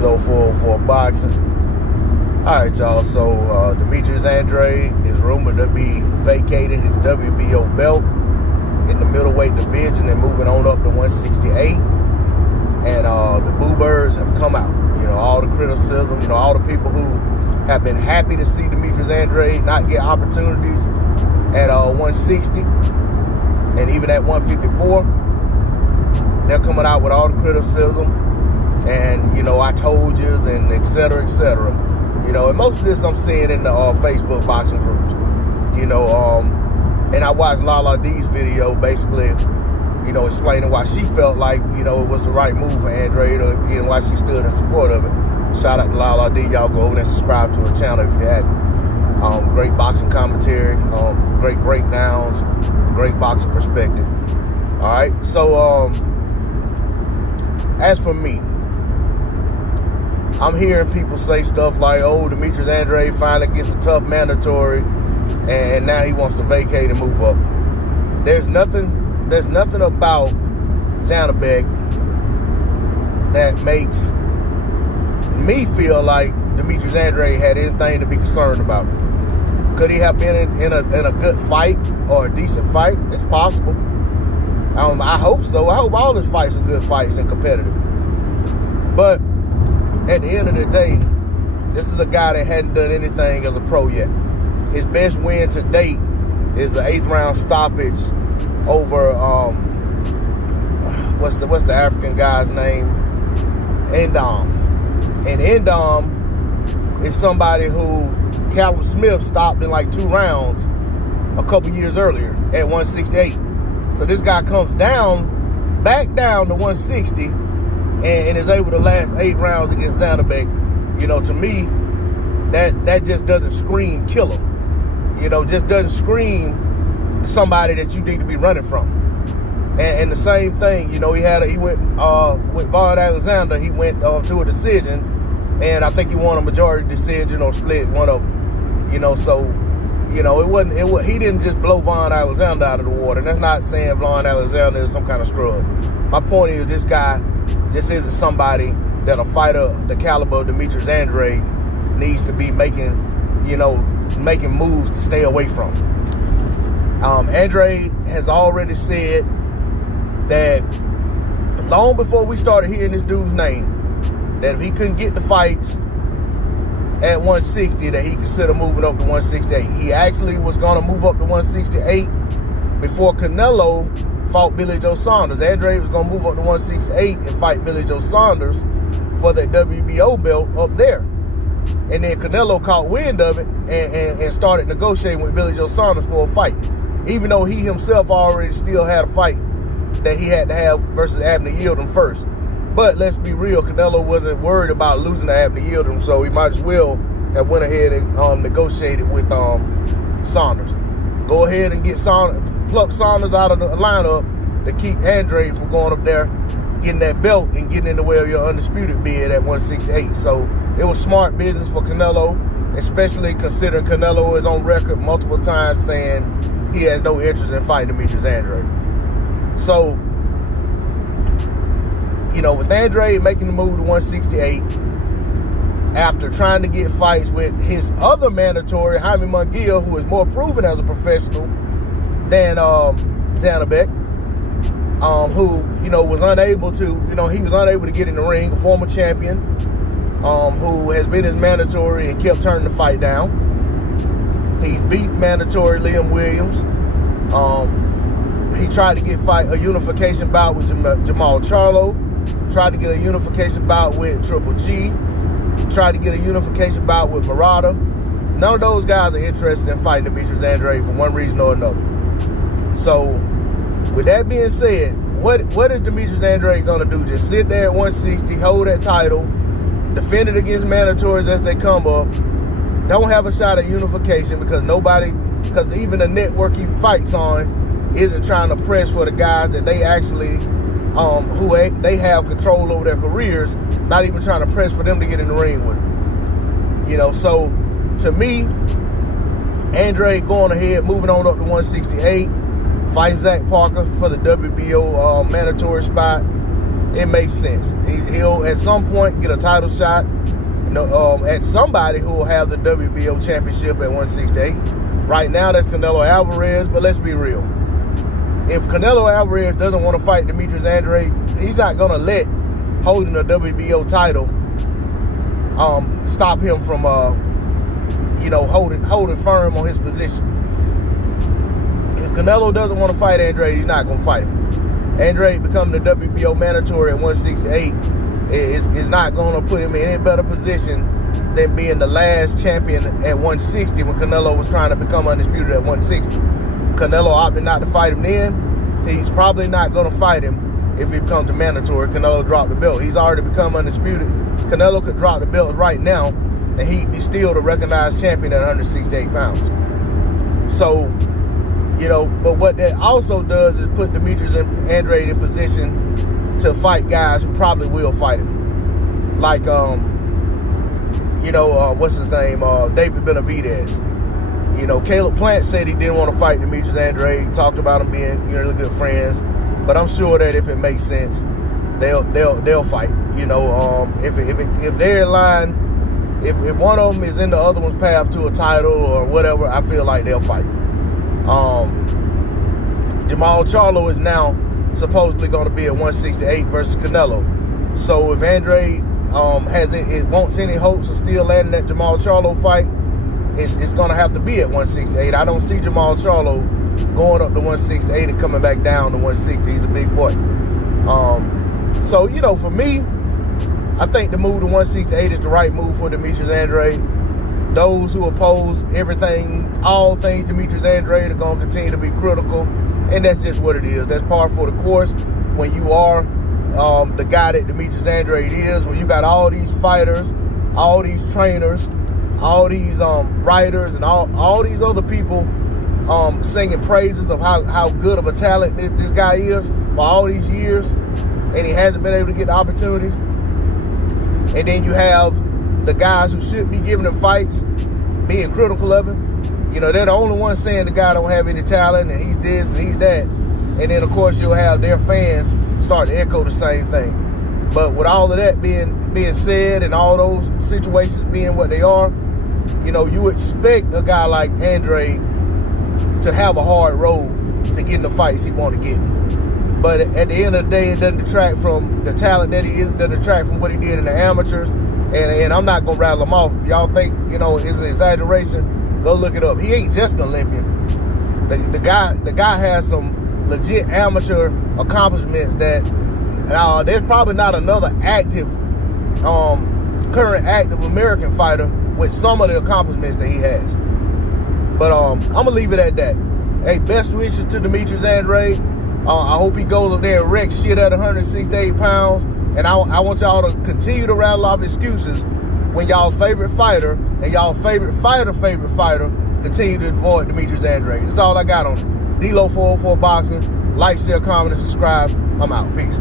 kilo for boxing. All right, y'all. So Demetrius Andrade is rumored to be vacating his WBO belt in the middleweight division and moving on up to 168. And the Boo Birds have come out. You know, all the criticism, you know, all the people who have been happy to see Demetrius Andrade not get opportunities at 160 and even at 154. They're coming out with all the criticism and, you know, I told yous and et cetera, et cetera. You know, and most of this I'm seeing in the Facebook boxing groups. You know, and I watched Lala D's video basically, you know, explaining why she felt like, you know, it was the right move for Andrade, and why she stood in support of it. Shout out to Lala D. Y'all go over there and subscribe to her channel if you hadn't. Great boxing commentary, great breakdowns, great boxing perspective. All right, so as for me, I'm hearing people say stuff like, oh, Demetrius Andrade finally gets a tough mandatory and now he wants to vacate and move up. There's nothing about Zanabek that makes me feel like Demetrius Andrade had anything to be concerned about. Could he have been in a good fight or a decent fight? It's possible. I hope so. I hope all his fights are good fights and competitive. But at the end of the day, this is a guy that hadn't done anything as a pro yet. His best win to date is an 8th round stoppage over what's the African guy's name? Phenom. And Phenom is somebody who Callum Smith stopped in like 2 rounds a couple years earlier at 168. So this guy comes back down to 160 and is able to last 8 rounds against Zanabek. You know, to me, that just doesn't scream killer. You know, just doesn't scream somebody that you need to be running from. And the same thing, you know, he went with Von Alexander. He went to a decision, and I think he won a majority decision or split one of them. You know, so you know he didn't just blow Von Alexander out of the water. And that's not saying Von Alexander is some kind of scrub. My point is, this guy just isn't somebody that a fighter the caliber of Demetrius Andrade needs to be making moves to stay away from. Andrade has already said that long before we started hearing this dude's name, that if he couldn't get the fights at 160, that he consider moving up to 168. He actually was going to move up to 168 before Canelo fought Billy Joe Saunders. Andrade was going to move up to 168 and fight Billy Joe Saunders for that WBO belt up there. And then Canelo caught wind of it and started negotiating with Billy Joe Saunders for a fight, even though he himself already still had a fight that he had to have versus Abner Yildirim first. But let's be real, Canelo wasn't worried about losing to Abner Yildirim, so he might as well have went ahead and negotiated with Saunders. Go ahead and pluck Saunders out of the lineup to keep Andrade from going up there, getting that belt and getting in the way of your undisputed bid at 168. So it was smart business for Canelo, especially considering Canelo is on record multiple times saying he has no interest in fighting Demetrius Andrade. So, you know, with Andrade making the move to 168, after trying to get fights with his other mandatory, Jaime Munguia, who is more proven as a professional than Zanabek, who, you know, was unable to get in the ring, a former champion, who has been his mandatory and kept turning the fight down. He's beat mandatory Liam Williams. He tried to get a unification bout with Jamal Charlo, tried to get a unification bout with Triple G, tried to get a unification bout with Murata. None of those guys are interested in fighting Demetrius Andrade for one reason or another. So, with that being said, what is Demetrius Andrade going to do? Just sit there at 160, hold that title, defend it against mandatories as they come up, don't have a shot at unification because even the network he fights on isn't trying to press for the guys that they actually, they have control over their careers, not even trying to press for them to get in the ring with them. You know, so to me, Andrade going ahead, moving on up to 168, fighting Zach Parker for the WBO mandatory spot. it makes sense. He'll at some point get a title shot, at somebody who will have the WBO championship at 168. Right now, that's Canelo Alvarez, but let's be real. If Canelo Alvarez doesn't want to fight Demetrius Andrade, he's not going to let holding a WBO title stop him from, holding firm on his position. If Canelo doesn't want to fight Andrade, he's not going to fight him. Andrade becoming the WBO mandatory at 168 is not going to put him in any better position than being the last champion at 160 when Canelo was trying to become undisputed at 160. Canelo opted not to fight him then. He's probably not going to fight him if he becomes the mandatory. Canelo dropped the belt. He's already become undisputed. Canelo could drop the belt right now, and he'd be still the recognized champion at 168 pounds. So, but what that also does is put Demetrius Andrade in position to fight guys who probably will fight him. Like, what's his name? David Benavidez. Caleb Plant said he didn't want to fight Demetrius Andrade. Talked about them being really good friends. But I'm sure that if it makes sense, they'll fight. If they're in line, if one of them is in the other one's path to a title or whatever, I feel like they'll fight. Jamal Charlo is now supposedly going to be at 168 versus Canelo. So if Andrade wants any hopes of still landing that Jamal Charlo fight, it's going to have to be at 168. I don't see Jamal Charlo going up to 168 and coming back down to 160. He's a big boy. So, for me, I think the move to 168 is the right move for Demetrius Andrade. Those who oppose all things Demetrius Andrade are going to continue to be critical, and that's just what it is. That's par for the course when you are the guy that Demetrius Andrade is, when you got all these fighters, all these trainers, all these writers, and all these other people singing praises of how good of a talent this guy is for all these years, and he hasn't been able to get the opportunities. And then you have the guys who should be giving him fights being critical of him. They're the only ones saying the guy don't have any talent and he's this and he's that. And then, of course, you'll have their fans start to echo the same thing. But with all of that being said and all those situations being what they are, you expect a guy like Andrade to have a hard road to get in the fights he want to get. But at the end of the day, it doesn't detract from the talent that he is. It doesn't detract from what he did in the amateurs. And I'm not going to rattle him off. If y'all think, it's an exaggeration, go look it up. He ain't just an Olympian. The guy has some legit amateur accomplishments that there's probably not another current active American fighter with some of the accomplishments that he has. But I'm going to leave it at that. Hey, best wishes to Demetrius Andrade. I hope he goes up there and wrecks shit at 168 pounds. And I want y'all to continue to rattle off excuses when y'all favorite fighter and y'all favorite fighter continue to avoid Demetrius Andrade. That's all I got on it. D-Lo 404 Boxing. Like, share, comment, and subscribe. I'm out. Peace.